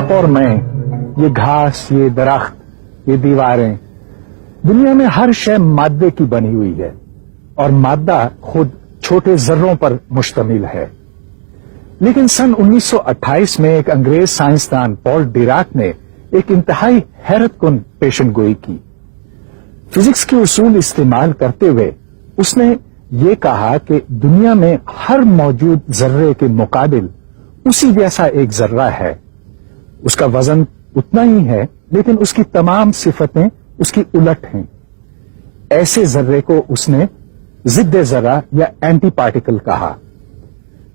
आप और मैं, ये घास, ये दरख्त, ये दीवारें, दुनिया में हर शय मादे की बनी हुई है और मादा खुद छोटे जर्रों पर मुश्तमिल है। लेकिन सन 1928 में एक अंग्रेज साइंसदान पॉल डिराक ने एक इंतहाई हैरतकुन पेशन गोई की। फिजिक्स के उसूल इस्तेमाल करते हुए उसने ये कहा कि दुनिया में हर मौजूद जर्रे के मुकाबिल उसी जैसा एक जर्रा है। उसका वजन उतना ही है, लेकिन उसकी तमाम सिफतें उसकी उलट हैं। ऐसे जर्रे को उसने जिद्दे जर्रा या एंटी पार्टिकल कहा।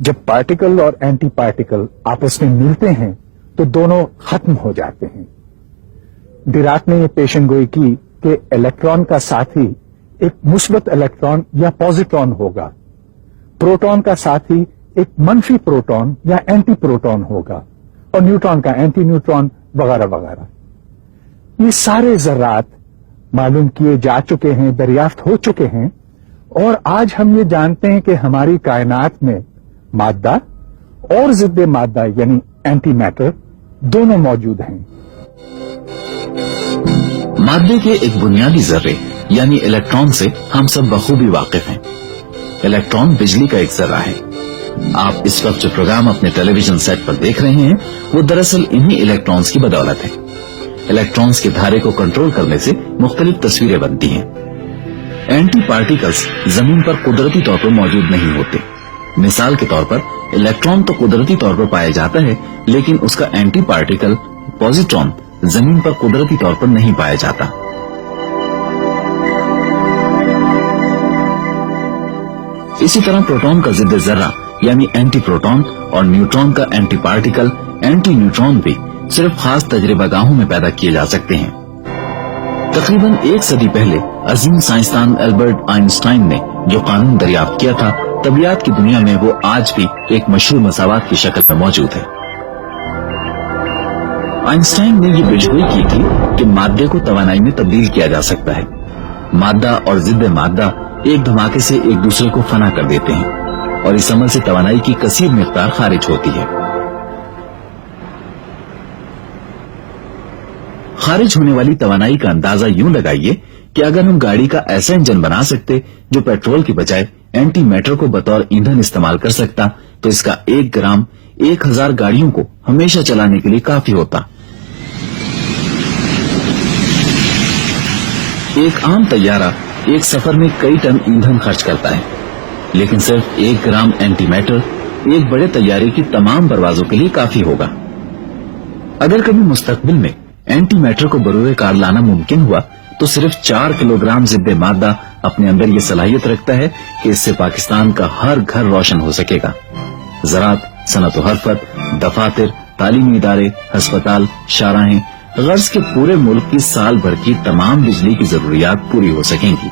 जब पार्टिकल और एंटी पार्टिकल आपस में मिलते हैं तो दोनों खत्म हो जाते हैं। डिराक ने यह पेशन गोई की कि इलेक्ट्रॉन का साथी एक मुस्बत इलेक्ट्रॉन या पॉजिट्रॉन होगा, प्रोटॉन का साथी एक मनफी प्रोटॉन या एंटी प्रोटॉन होगा, और न्यूट्रॉन का एंटी न्यूट्रॉन वगैरह वगैरह। ये सारे जर्रात मालूम किए जा चुके हैं, दरियाफ्त हो चुके हैं, और आज हम ये जानते हैं कि हमारी कायनात में मादा और जिद्दे मादा यानी एंटी मैटर दोनों मौजूद हैं। मादे के एक बुनियादी जर्रे यानी इलेक्ट्रॉन से हम सब बखूबी वाकिफ हैं। इलेक्ट्रॉन बिजली का एक जर्रा है। आप इस वक्त जो प्रोग्राम अपने टेलीविजन सेट पर देख रहे हैं वो दरअसल इन्हीं इलेक्ट्रॉन्स की बदौलत है। इलेक्ट्रॉन्स के धारे को कंट्रोल करने से मुख्तलिफ तस्वीरें बनती हैं। एंटी पार्टिकल्स जमीन पर कुदरती तौर पर मौजूद नहीं होते। मिसाल के तौर पर इलेक्ट्रॉन तो कुदरती तौर पर पाया जाता है, लेकिन उसका एंटी पार्टिकल पॉजिट्रॉन जमीन पर कुदरती तौर पर नहीं पाया जाता। इसी तरह प्रोटॉन का जिद्दे जर्रा यानी एंटी प्रोटॉन और न्यूट्रॉन का एंटी पार्टिकल एंटी न्यूट्रॉन भी सिर्फ खास तजर्बागाहों में पैदा किए जा सकते हैं। तकरीबन एक सदी पहले अजीम साइंसदान एल्बर्ट आइंस्टाइन ने जो कानून दरियाफ्त किया था, तबियत की दुनिया में वो आज भी एक मशहूर मसावात की शक्ल में मौजूद है। आइंस्टाइन ने ये पेशगोई की थी कि मादे को तवानाई में तब्दील किया जा सकता है। मादा और जिद्दे मादा एक धमाके से एक दूसरे को फना कर देते हैं और इस अमल से तवानाई की कसीर मिकदार खारिज होती है। खारिज होने वाली तवानाई का अंदाजा यूं लगाइए कि अगर हम गाड़ी का ऐसा इंजन बना सकते जो पेट्रोल की बजाय एंटी मैटर को बतौर ईंधन इस्तेमाल कर सकता, तो इसका 1 ग्राम 1000 गाड़ियों को हमेशा चलाने के लिए काफी होता। एक आम तैयारा एक सफर में कई टन ईंधन खर्च करता है, लेकिन सिर्फ 1 ग्राम एंटी मैटर एक बड़े तैयारे की तमाम परवाजों के लिए काफी होगा। अगर कभी मुस्तकबिल में एंटी मैटर को बरूए कार लाना मुमकिन हुआ तो सिर्फ 4 किलोग्राम जिद्दे मादा अपने अंदर ये सलाहियत रखता है कि इससे पाकिस्तान का हर घर रोशन हो सकेगा। ज़राअत, सनत व हरफत, दफातर, तालीमी इदारे, अस्पताल, शाहराहें, गर्ज के पूरे मुल्क की साल भर की तमाम बिजली की जरूरियात पूरी हो सकेंगी।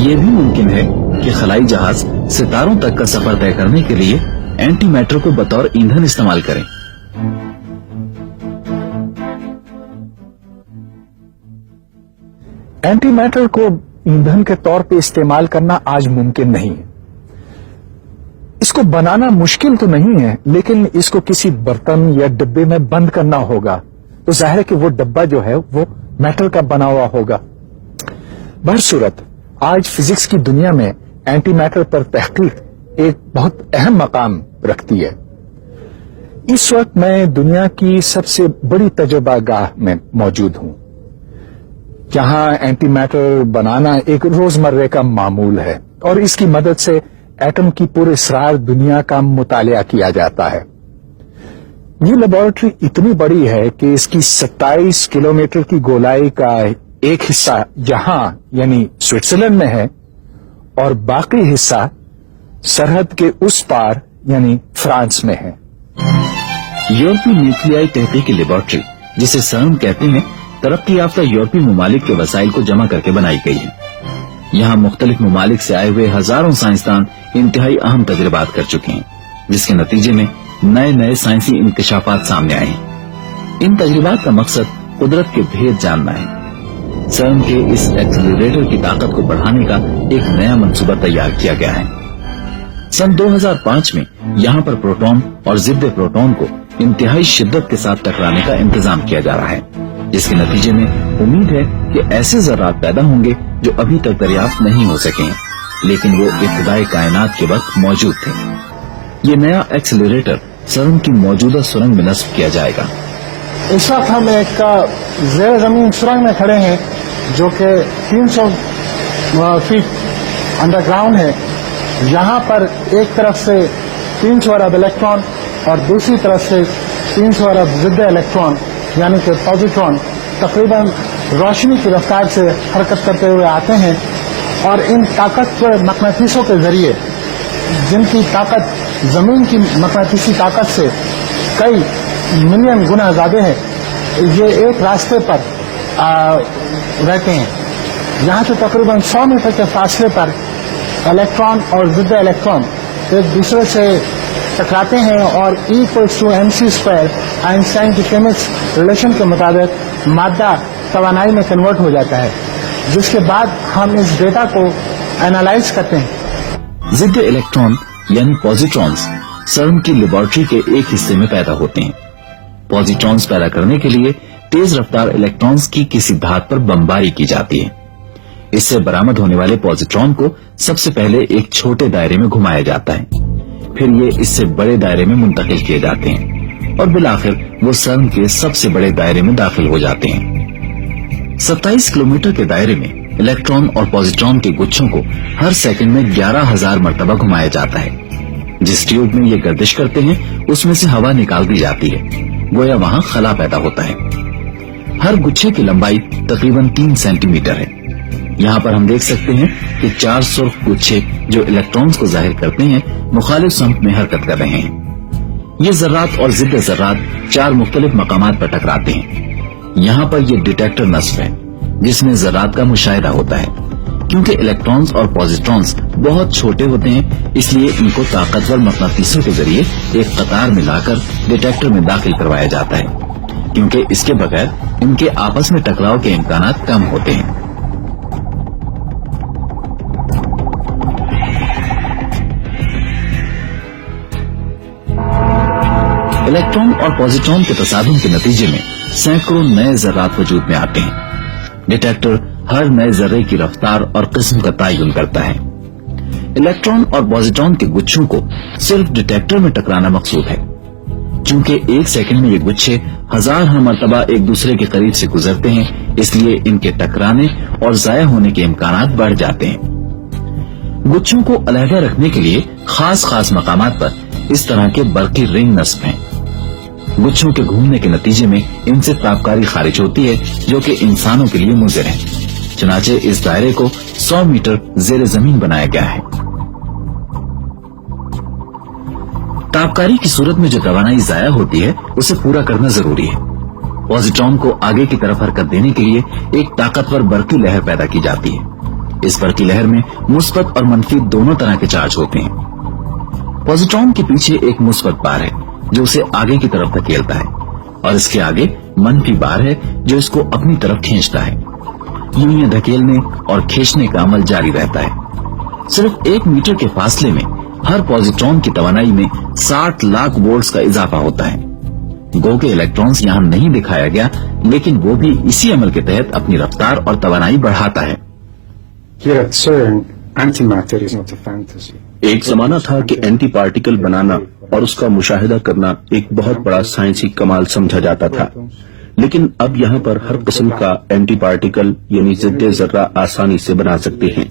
ये भी मुमकिन है कि खलाई जहाज सितारों तक का सफर तय करने के लिए एंटी मैटर को बतौर ईंधन इस्तेमाल करें। एंटी मैटर को ईंधन के तौर पे इस्तेमाल करना आज मुमकिन नहीं है। इसको बनाना मुश्किल तो नहीं है, लेकिन इसको किसी बर्तन या डिब्बे में बंद करना होगा, तो जाहिर है कि वो डब्बा जो है वो मेटल का बना हुआ होगा। बहरसूरत आज फिजिक्स की दुनिया में एंटी मैटर पर तहकीक एक बहुत अहम मकाम रखती है। इस वक्त मैं दुनिया की सबसे बड़ी तजुर्बागाह में मौजूद हूं, जहां एंटी मैटर बनाना एक रोजमर्रे का मामूल है और इसकी मदद से एटम की पूरे इसरार दुनिया का मुतालिया किया जाता है। ये लेबोरेटरी इतनी बड़ी है कि इसकी 27 किलोमीटर की गोलाई का एक हिस्सा यहां यानी स्विट्जरलैंड में है और बाकी हिस्सा सरहद के उस पार यानी फ्रांस में है। यूरोपीय न्यूक्लियाई तहकीकी लेबोरेटरी, जिसे सर्न कहते हैं, तरक्की याफ्ता यूरोपीय ममालिक के वसाइल को जमा करके बनाई गई है। यहाँ मुख्तलिफ ममालिक से आए हुए हजारों साइंसदान इंतहाई अहम तजर्बात कर चुके हैं, जिसके नतीजे में नए नए साइंसी इंकशाफात सामने आए हैं। इन तजर्बात का मकसद कुदरत के भेद जानना है। सर्न के इस एक्सेलरेटर की ताकत को बढ़ाने का एक नया मंसूबा तैयार किया गया है। सन 2005 में यहाँ पर प्रोटॉन और जिद्दे प्रोटॉन को इंतहाई शिद्दत के साथ टकराने का इंतजाम किया जा रहा है, जिसके नतीजे में उम्मीद है कि ऐसे ज़र्रात पैदा होंगे जो अभी तक दरियाफ्त नहीं हो सके हैं, लेकिन वो इब्तिदाई कायनात के वक्त मौजूद थे। ये नया एक्सेलरेटर CERN की मौजूदा सुरंग में नस्ब किया जाएगा। इस वक्त हम एक ज़ेर ज़मीन सुरंग में खड़े हैं जो कि 300 फीट अंडरग्राउंड है। यहाँ पर एक तरफ से 300 अरब इलेक्ट्रॉन और दूसरी तरफ से 300 अरब ज़िद्द इलेक्ट्रॉन यानी कि पॉजिट्रॉन तकरीबन रोशनी की रफ्तार से हरकत करते हुए आते हैं और इन ताकतवर मकनातीसों के जरिए, जिनकी ताकत जमीन की मकनातीसी ताकत से कई मिलियन गुना ज्यादा है, ये एक रास्ते पर रहते हैं। यहाँ से तकरीबन 100 मीटर के फासले पर इलेक्ट्रॉन और ज़िद्द इलेक्ट्रॉन एक दूसरे से टकराते हैं और E=mc², आइंस्टाइन की केमिक्स रिलेशन के मुताबिक मादा तवानाई में कन्वर्ट हो जाता है, जिसके बाद हम इस डेटा को एनालाइज करते हैं। ज़िद्द इलेक्ट्रॉन यानी पॉजिट्रॉन्स CERN की लेबोरेटरी के एक हिस्से में पैदा होते हैं। पॉजिट्रॉन्स पैदा करने के लिए तेज रफ्तार इलेक्ट्रॉन्स की किसी धात पर बमबारी की जाती है। इससे बरामद होने वाले पॉजिट्रॉन को सबसे पहले एक छोटे दायरे में घुमाया जाता है, फिर ये इससे बड़े दायरे में मुंतकिल किए जाते हैं और बिलाखिर वो CERN के सबसे बड़े दायरे में दाखिल हो जाते हैं। 27 किलोमीटर के दायरे में इलेक्ट्रॉन और पॉजिट्रॉन के गुच्छों को हर सेकंड में 11,000 मरतबा घुमाया जाता है। जिस ट्यूब में ये गर्दिश करते हैं उसमें से हवा निकाल दी जाती है, गोया वहां खला पैदा होता है। हर गुच्छे की लंबाई तकरीबन 3 सेंटीमीटर है। यहाँ पर हम देख सकते हैं कि 4 सुर्ख गुच्छे जो इलेक्ट्रॉन्स को जाहिर करते हैं मुखालिफ समत में हरकत कर रहे हैं। ये ज़र्रात और ज़िद्द ज़र्रात 4 मुख्तलिफ मकामात पर टकराते हैं। यहाँ पर ये डिटेक्टर नस्ब है जिसमें ज़र्रात का मुशाहिदा होता है। क्योंकि इलेक्ट्रॉन्स और पॉजिट्रॉन्स बहुत छोटे होते हैं, इसलिए इनको ताकतवर मकनातीसों के जरिए एक कतार में लाकर डिटेक्टर में दाखिल करवाया जाता है, क्योंकि इसके बगैर इनके आपस में टकराव के इम्कानात कम होते हैं। इलेक्ट्रॉन और पॉजिट्रॉन के तसादुम के नतीजे में सैकड़ों नए ज़र्रात वजूद में आते हैं। डिटेक्टर हर नए जर्रे की रफ्तार और किस्म का तयन करता है। इलेक्ट्रॉन और पॉजिट्रॉन के गुच्छों को सिर्फ डिटेक्टर में टकराना मकसूद है। चूंकि एक सेकंड में ये गुच्छे 1000 मरतबा एक दूसरे के करीब से गुजरते हैं, इसलिए इनके टकराने और जाया होने के इम्कानात बढ़ जाते हैं। गुच्छों को अलहदा रखने के लिए खास मकामात पर इस तरह के बरकी रिंग नस्ब हैं। गुच्छों के घूमने के नतीजे में इनसे तापकारी खारिज होती है, जो कि इंसानों के लिए मुज़िर है। चुनाचे इस दायरे को 100 मीटर ज़ेरे जमीन बनाया गया है। तापकारी की सूरत में जो तवानाई जाया होती है उसे पूरा करना जरूरी है। पॉजिट्रॉन को आगे की तरफ हरकत देने के लिए एक ताकतवर बरकी लहर पैदा की जाती है। इस बरकी लहर में मुस्बत और मनफी दोनों तरह के चार्ज होते हैं। पॉजिट्रॉन के पीछे एक मुस्बत बार है जो उसे आगे की तरफ धकेलता है और इसके आगे मनफी बार है जो इसको अपनी तरफ खींचता है। यूं ये धकेलने और खींचने का अमल जारी रहता है। सिर्फ 1 मीटर के फासले में हर पॉजिट्रॉन की तवानाई में 60 लाख वोल्ट्स का इजाफा होता है। गो के इलेक्ट्रॉन्स यहाँ नहीं दिखाया गया, लेकिन वो भी इसी अमल के तहत अपनी रफ्तार और तवानाई बढ़ाता है। Here at CERN, antimatter is not a fantasy. एक जमाना था कि एंटी पार्टिकल बनाना और उसका मुशाहिदा करना एक बहुत बड़ा साइंसी कमाल समझा जाता था, लेकिन अब यहाँ पर हर किस्म का एंटी पार्टिकल यानी ज़िद्दे ज़र्रा आसानी से बना सकते हैं।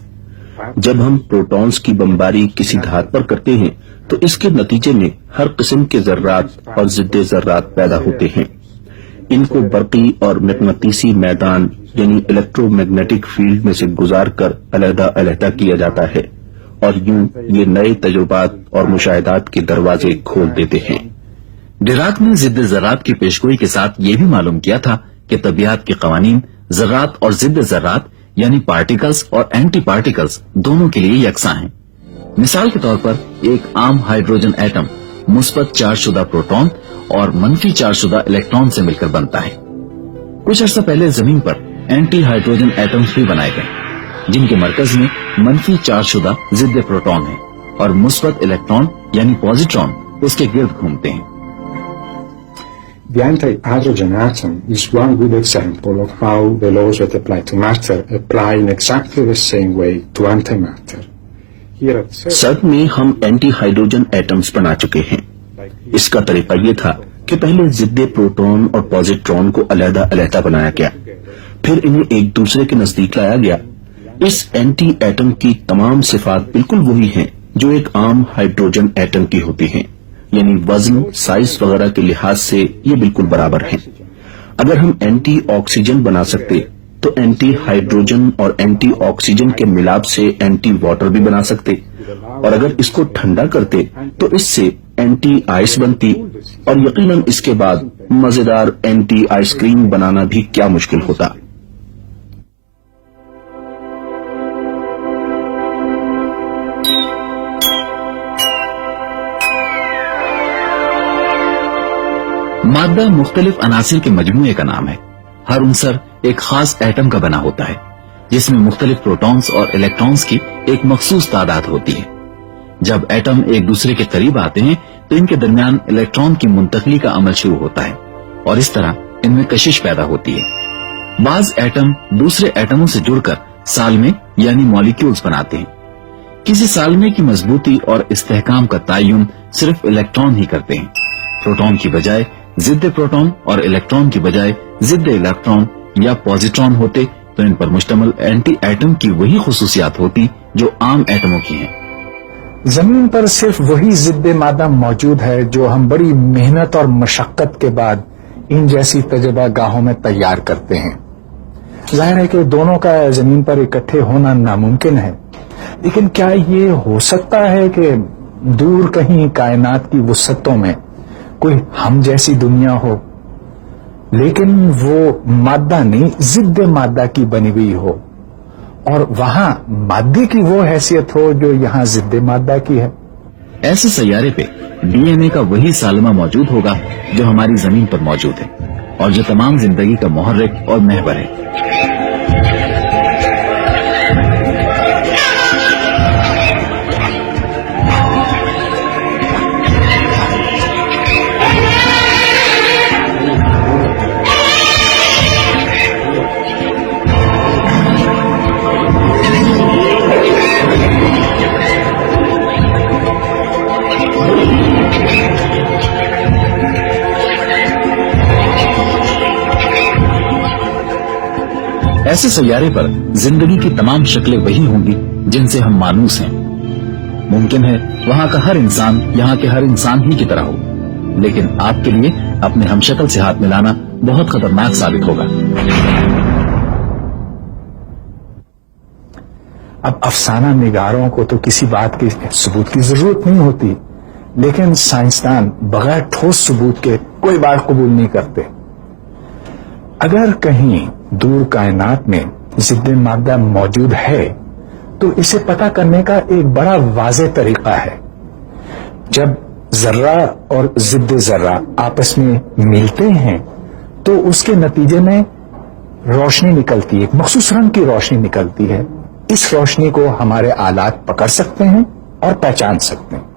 जब हम प्रोटॉन्स की बमबारी किसी धात पर करते हैं तो इसके नतीजे में हर किस्म के ज़र्रात और ज़िद्दे ज़र्रात पैदा होते हैं। इनको बरकी और मैग्नेटिसी मैदान यानी इलेक्ट्रोमैग्नेटिक फील्ड में से गुजार कर अलहदा किया जाता है और यूं ये नए तजुर्बात और मुशाहिदात के दरवाजे खोल देते हैं। डिराक ने ज़िद्दे ज़र्रात की पेशगोई के साथ ये भी मालूम किया था कि तबियत के कवानीन ज़र्रात और ज़िद्दे ज़र्रात यानी पार्टिकल्स और एंटी पार्टिकल्स दोनों के लिए यकसा हैं। मिसाल के तौर पर एक आम हाइड्रोजन एटम मुस्बत चार्जशुदा प्रोटॉन और मनफी चार्जशुदा इलेक्ट्रॉन से मिलकर बनता है। कुछ अर्सा पहले जमीन पर एंटी हाइड्रोजन एटम्स भी बनाए गए, जिनके मरकज में मनफी चार्जशुदा ज़िद्दे प्रोटॉन है और मुस्बत इलेक्ट्रॉन यानी पॉजिट्रॉन उसके गिर्द घूमते हैं। The anti-hydrogen atom is one good example of how the laws that apply to matter apply in exactly the same way to antimatter. Here at CERN में हम एंटी हाइड्रोजन एटम्स बना चुके हैं। इसका तरीका ये था कि पहले जिद्दे प्रोटॉन और पॉजिट्रॉन को अलग-अलग बनाया गया, फिर इन्हें एक दूसरे के नजदीक लाया गया। इस एंटी एटम की तमाम सिफात बिल्कुल वही हैं जो एक आम हाइड्रोजन एटम की होती हैं, यानी वजन, साइज वगैरह के लिहाज से ये बिल्कुल बराबर हैं। अगर हम एंटी ऑक्सीजन बना सकते तो एंटी हाइड्रोजन और एंटी ऑक्सीजन के मिलाप से एंटी वाटर भी बना सकते, और अगर इसको ठंडा करते तो इससे एंटी आइस बनती, और यकीनन इसके बाद मजेदार एंटी आइसक्रीम बनाना भी क्या मुश्किल होता। मादा मुख्तलिफ अनासिर के मजमूए का नाम है। हर उनसर एक खास एटम का बना होता है जिसमें मुख्तलिफ प्रोटॉन्स और इलेक्ट्रॉन्स की एक मखसूस तादाद होती है। जब एटम एक दूसरे के करीब आते हैं तो इनके दरमियान इलेक्ट्रॉन की मुंतकली का अमल शुरू होता है और इस तरह इनमें कशिश पैदा होती है। बाज एटम दूसरे एटमों से जुड़कर सालमे यानी मॉलिक्यूल्स बनाते हैं। किसी सालमे की मजबूती और इस्तेहकाम का तयन सिर्फ इलेक्ट्रॉन ही करते हैं। प्रोटॉन की बजाय जिद्दे प्रोटॉन और इलेक्ट्रॉन की बजाय जिद्दे इलेक्ट्रॉन या पॉजिट्रॉन होते तो इन पर मुश्तमिल एंटी एटम की वही खुसूसियात होती जो आम एटमों की हैं। जमीन पर सिर्फ वही जिद्दे मादा मौजूद है जो हम बड़ी मेहनत और मशक्कत के बाद इन जैसी तजर्बा गाहों में तैयार करते हैं। जाहिर है कि दोनों का जमीन पर इकट्ठे होना नामुमकिन है, लेकिन क्या ये हो सकता है कि दूर कहीं कायनात की वुसअतों में कोई हम जैसी दुनिया हो, लेकिन वो मादा नहीं जिद्दे मादा की बनी हुई हो, और वहां मादे की वो हैसियत हो जो यहां जिद्दे मादा की है। ऐसे सैयारे पे डीएनए का वही सालमा मौजूद होगा जो हमारी जमीन पर मौजूद है और जो तमाम जिंदगी का मुहर्रिक और महवर है। ऐसे सैयारे पर जिंदगी की तमाम शक्लें वही होंगी जिनसे हम मानूस हैं। मुमकिन है वहां का हर इंसान यहाँ के हर इंसान ही की तरह हो, लेकिन आपके लिए अपने हमशक्ल से हाथ मिलाना बहुत खतरनाक साबित होगा। अब अफसाना निगारों को तो किसी बात के सबूत की जरूरत नहीं होती, लेकिन साइंसदान बगैर ठोस सबूत के कोई बात कबूल नहीं करते। अगर कहीं दूर कायनात में जिद्दे मादा मौजूद है तो इसे पता करने का एक बड़ा वाज़ेह तरीका है। जब जर्रा और जिद्दे जर्रा आपस में मिलते हैं तो उसके नतीजे में रोशनी निकलती है, एक मखसूस रंग की रोशनी निकलती है। इस रोशनी को हमारे आलात पकड़ सकते हैं और पहचान सकते हैं।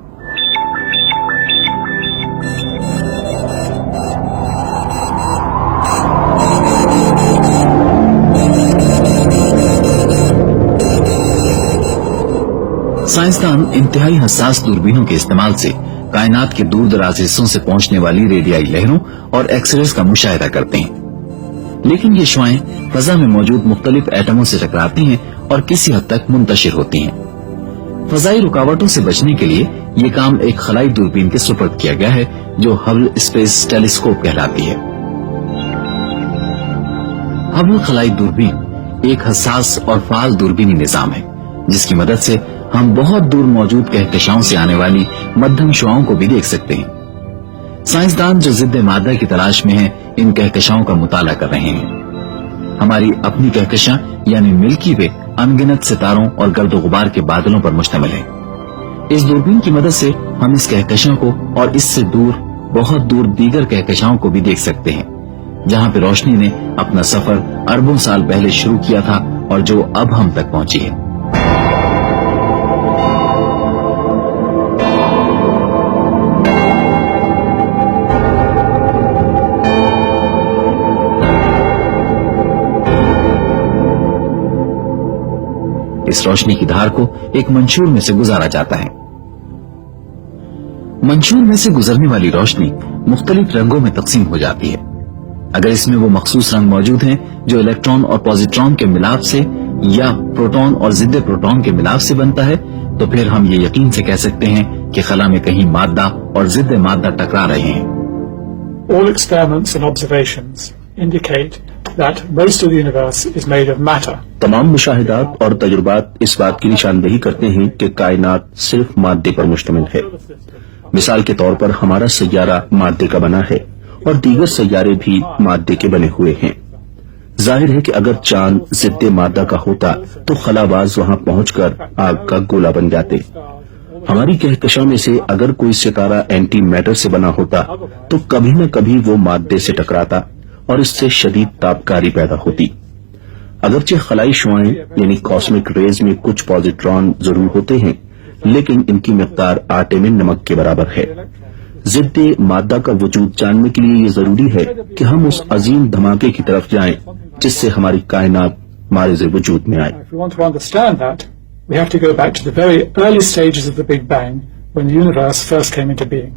साइंसदान इंतहाई हसास दूरबीनों के इस्तेमाल से कायनात के दूर दराज हिस्सों से पहुंचने वाली रेडियाई लहरों और एक्सरेज का मुशाहिदा करते हैं, लेकिन ये शुआएं फजा में मौजूद मुख्तलिफ एटमों से टकराती हैं और किसी हद तक मुंतशिर होती हैं। फजाई रुकावटों से बचने के लिए ये काम एक खलाई दूरबीन के सुपर्द किया गया है जो हबल स्पेस टेलीस्कोप कहलाती है। हबल खलाई दूरबीन एक हसास और फाल दूरबीनी निजाम है जिसकी मदद से हम बहुत दूर मौजूद कहकशाओं से आने वाली मध्यम शुआओं को भी देख सकते हैं। साइंसदान जो जिद्दे मादा की तलाश में हैं, इन कहकशाओं का मुताला कर रहे हैं। हमारी अपनी कहकशां यानी मिल्की वे अनगिनत सितारों और गर्द गुबार के बादलों पर मुश्तमिल है। इस दूरबीन की मदद से हम इस कहकशां को और इससे दूर बहुत दूर दीगर कहकशाओं को भी देख सकते हैं, जहां पे रोशनी ने अपना सफर अरबों साल पहले शुरू किया था और जो अब हम तक पहुंची है। इस रोशनी की धार को एक मंशूर में से गुजारा जाता है। मंशूर में से गुजरने वाली रोशनी मुख्तलिफ रंगों में तकसीम हो जाती है। अगर इसमें वो मखसूस रंग मौजूद हैं जो इलेक्ट्रॉन और पॉजिट्रॉन के मिलाप से या प्रोटॉन और जिद्दे प्रोटॉन के मिलाप से बनता है, तो फिर हम ये यकीन से कह सकते हैं कि खला में कहीं मादा और जिद्दे मादा टकरा रहे हैं। All experiments and observations indicate that most of the universe is made of matter. तमाम मुशाहिदात और तजुर्बात इस बात की निशानदेही करते हैं कि कायनात सिर्फ मादे पर मुश्तमिल है। मिसाल के तौर पर हमारा सैयारा मादे का बना है और दीगर सैयारे भी मादे के बने हुए हैं। जाहिर है कि अगर चांद जिद्दे मादा का होता तो खलाबाज वहां पहुंचकर आग का गोला बन जाते। हमारी कहकशां में से अगर कोई सितारा एंटी मैटर से बना होता तो कभी न कभी वो मादे से टकराता और इससे शदीद तापकारी पैदा होती। अगरचे खलाई शुआएं यानी कॉस्मिक रेज में कुछ पॉजिट्रॉन जरूर होते हैं, लेकिन इनकी मिकदार आटे में नमक के बराबर है। जिद्दे मादा का वजूद जानने के लिए ये जरूरी है कि हम उस अजीम धमाके की तरफ जाएं जिससे हमारी कायनात मारिज़े वजूद में आए। If we want to understand that, we have to go back to the very early stages of the Big Bang, when the universe first came into being.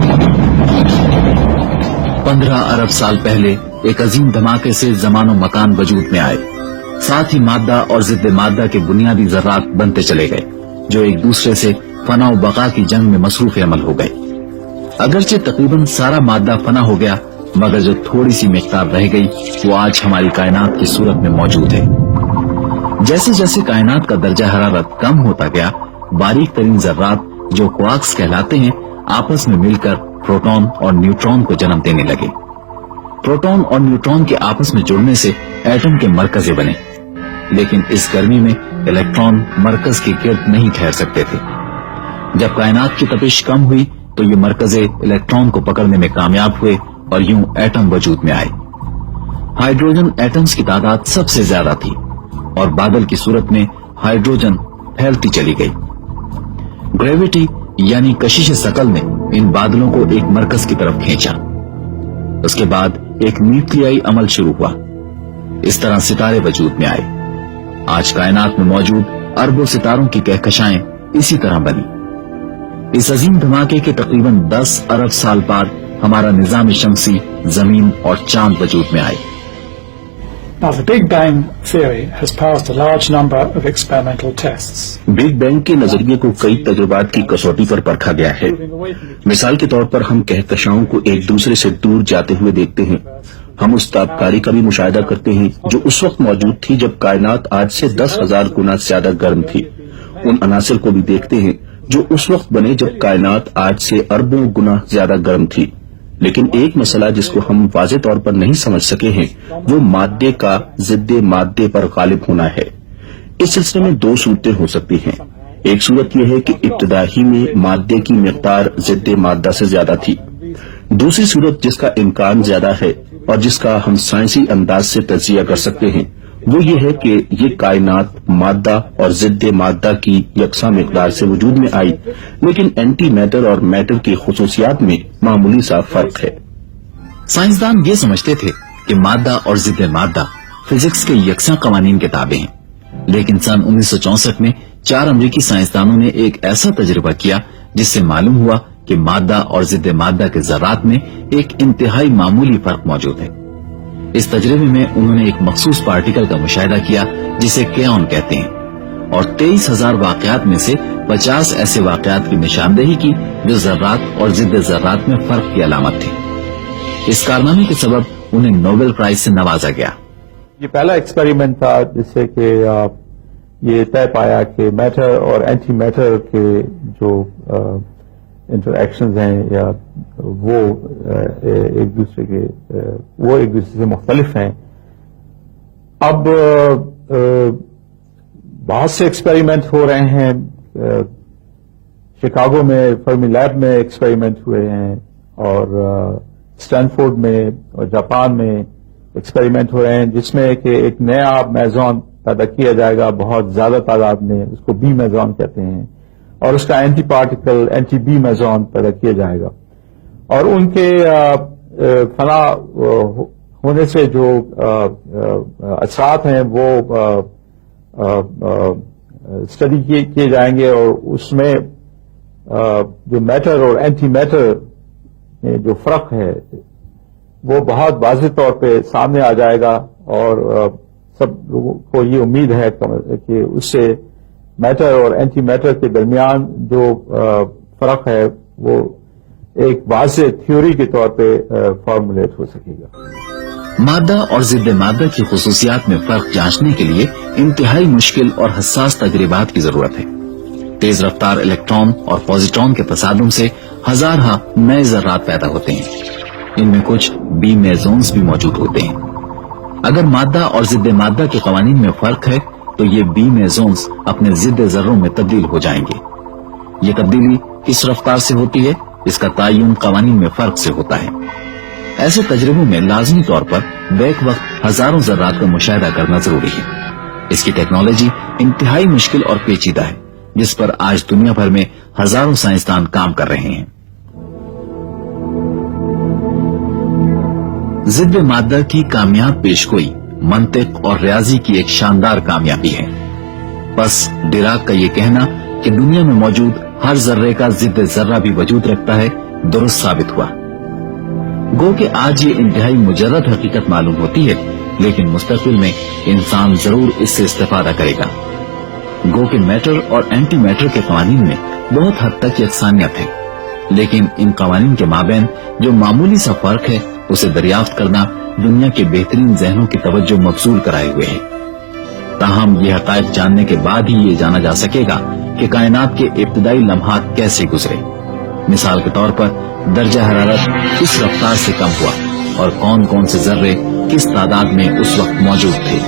15 अरब साल पहले एक अजीम धमाके से जमानो मकान वजूद में आए। साथ ही मादा और जिद्दे मादा के बुनियादी जर्रात बनते चले गए, जो एक दूसरे से फना व बका की जंग में मसरूफ अमल हो गए। अगरचे तकरीबन सारा मादा फना हो गया, मगर जो थोड़ी सी मिकदार रह गई वो आज हमारी कायनात की सूरत में मौजूद है। जैसे जैसे कायनात का दर्जा हरारत कम होता गया, बारीक तरीन जर्रात जो क्वार्क्स कहलाते हैं आपस में मिलकर प्रोटॉन और न्यूट्रॉन को जन्म देने लगे। प्रोटॉन और न्यूट्रॉन के आपस में जुड़ने से एटम के मरकजे बने, लेकिन इस गर्मी में इलेक्ट्रॉन मरकज के गिर्द नहीं ठहर सकते थे। जब कायनात की तपिश कम हुई तो ये मरकजे इलेक्ट्रॉन को पकड़ने में कामयाब हुए और यूं एटम वजूद में आए। हाइड्रोजन एटम्स की तादाद सबसे ज्यादा थी और बादल की सूरत में हाइड्रोजन फैलती चली गई। ग्रेविटी यानी कशिश सकल ने इन बादलों को एक मरकज की तरफ खींचा। उसके बाद एक न्यूक्लियाई अमल शुरू हुआ। इस तरह सितारे वजूद में आए। आज कायनात में मौजूद अरबों सितारों की कहकशाएं इसी तरह बनी। इस अजीम धमाके के तकरीबन 10 अरब साल बाद हमारा निजाम शमसी, जमीन और चांद वजूद में आए। Now, the Big Bang theory has passed a large number of experimental tests. Big bang के नजरिए को कई तजुर्बात की कसौटी पर परखा गया है। मिसाल के तौर पर हम कहकशाओं को एक दूसरे से दूर जाते हुए देखते हैं। हम उस तापकारी का भी मुशाहिदा करते हैं जो उस वक्त मौजूद थी जब कायनात आज से 10,000 गुना ज्यादा गर्म थी। उन अनासिर को भी देखते हैं जो उस वक्त बने जब कायनात आज से अरबों गुना ज्यादा गर्म थी। लेकिन एक मसला जिसको हम वाज़े तौर पर नहीं समझ सके हैं वो मादे का जिद्दे मादे पर गालिब होना है। इस सिलसिले में 2 सूरतें हो सकती हैं। एक सूरत यह है कि इब्तिदाई में मादे की मिकदार जिद्दे मादा से ज्यादा थी। दूसरी सूरत जिसका इम्कान ज्यादा है और जिसका हम साइंसी अंदाज से तजिया कर सकते हैं वो ये है कि ये कायनात मादा और जिद्दे मादा की यकसा मिकदार से वजूद में आई, लेकिन एंटी मैटर और मैटर की खुसूसियात में मामूली सा फर्क है। साइंसदान ये समझते थे कि मादा और जिद्दे मादा फिजिक्स के यकसा कवानीन के ताबे हैं, लेकिन सन 1964 में 4 अमरीकी साइंसदानों ने एक ऐसा तजुर्बा किया जिससे मालूम हुआ कि मादा और जिद्दे मादा के ज़र्रात में एक इंतहाई मामूली फर्क मौजूद है। इस तजर्बे में उन्होंने एक मखसूस पार्टिकल का मुशाहिदा किया जिसे केऑन कहते हैं और 23,000 वाकयात में से 50 ऐसे वाकयात की निशानदेही की जो ज़र्रात और जिद्दे ज़र्रात में फर्क की अलामत थी। इस कारनामे के सबब उन्हें नोबेल प्राइज से नवाजा गया। ये पहला एक्सपेरिमेंट था जिससे कि ये तय पाया कि मैटर और एंटी मैटर के जो इंटरैक्शंस हैं या वो एक दूसरे से मुख्तलिफ हैं। अब बहुत से एक्सपेरिमेंट हो रहे हैं। शिकागो में फर्मी लैब में एक्सपेरिमेंट हुए हैं और स्टैनफोर्ड में और जापान में एक्सपेरिमेंट हो रहे हैं जिसमें कि एक नया मेजॉन पैदा किया जाएगा बहुत ज्यादा तादाद में, उसको बी मेजॉन कहते हैं, और उसका एंटी पार्टिकल एंटी बी मेजॉन पैदा किया जाएगा और उनके फना होने से जो असरात हैं वो اسٹڈی کیے جائیں گے اور اس میں جو میٹر اور اینٹی میٹر میں جو فرق ہے وہ بہت واضح طور پہ سامنے آ جائے گا، اور سب لوگوں کو یہ امید ہے کہ اس سے میٹر اور اینٹی میٹر کے درمیان جو فرق ہے وہ ایک واضح تھیوری کے طور پہ فارمولیٹ ہو سکے گا۔ مادہ اور ضد مادہ کی خصوصیات میں فرق جانچنے کے لیے انتہائی مشکل اور حساس تجربات کی ضرورت ہے۔ تیز رفتار الیکٹران اور پوزیٹران کے تصادم سے ہزارہ نئے ذرات پیدا ہوتے ہیں، ان میں کچھ بی میزونز بھی موجود ہوتے ہیں۔ اگر مادہ اور ضد مادہ کے قوانین میں فرق ہے تو یہ بی میزونز اپنے ضد ذروں میں تبدیل ہو جائیں گے۔ یہ تبدیلی کس رفتار سے ہوتی ہے اس کا تعین قوانین میں فرق سے ہوتا ہے۔ ایسے تجربوں میں لازمی طور پر بیک وقت ہزاروں ذرات کا مشاہدہ کرنا ضروری ہے۔ اس کی ٹیکنالوجی انتہائی مشکل اور پیچیدہ ہے، جس پر آج دنیا بھر میں ہزاروں سائنسدان کام کر رہے ہیں۔ ضد مادہ کی کامیاب پیشگوئی منطق اور ریاضی کی ایک شاندار کامیابی ہے۔ بس ڈیراک کا یہ کہنا کہ دنیا میں موجود ہر ذرے کا ضد ذرہ بھی وجود رکھتا ہے درست ثابت ہوا۔ گو کہ آج یہ انتہائی مجرد حقیقت معلوم ہوتی ہے، لیکن مستقبل میں انسان ضرور اس سے استفادہ کرے گا۔ گو کہ میٹر اور اینٹی میٹر کے قوانین میں بہت حد تک یکسانیت ہے، لیکن ان قوانین کے مابین جو معمولی سا فرق ہے اسے دریافت کرنا دنیا کے بہترین ذہنوں کی توجہ مبذول کرائے ہوئے ہے۔ تاہم یہ حقائق جاننے کے بعد ہی یہ جانا جا سکے گا کہ کائنات کے ابتدائی لمحات کیسے گزرے۔ مثال کے طور پر درجہ حرارت کس رفتار سے کم ہوا اور کون کون سے ذرے کس تعداد میں اس وقت موجود تھے۔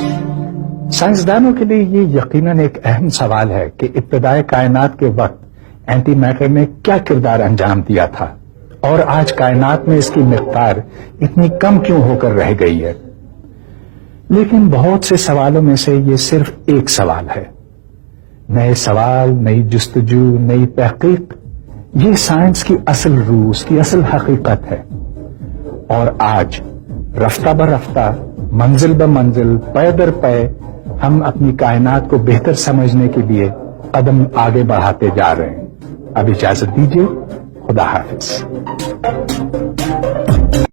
سائنسدانوں کے لیے یہ یقیناً ایک اہم سوال ہے کہ ابتدائے کائنات کے وقت اینٹی میٹر نے کیا کردار انجام دیا تھا، اور آج کائنات میں اس کی مقدار اتنی کم کیوں ہو کر رہ گئی ہے۔ لیکن بہت سے سوالوں میں سے یہ صرف ایک سوال ہے۔ نئے سوال، نئی جستجو، نئی تحقیق، یہ سائنس کی اصل روح، اس کی اصل حقیقت ہے۔ اور آج رفتہ برفتہ، منزل بمنزل، پے در پے ہم اپنی کائنات کو بہتر سمجھنے کے لیے قدم آگے بڑھاتے جا رہے ہیں۔ اب اجازت دیجیے، خدا حافظ۔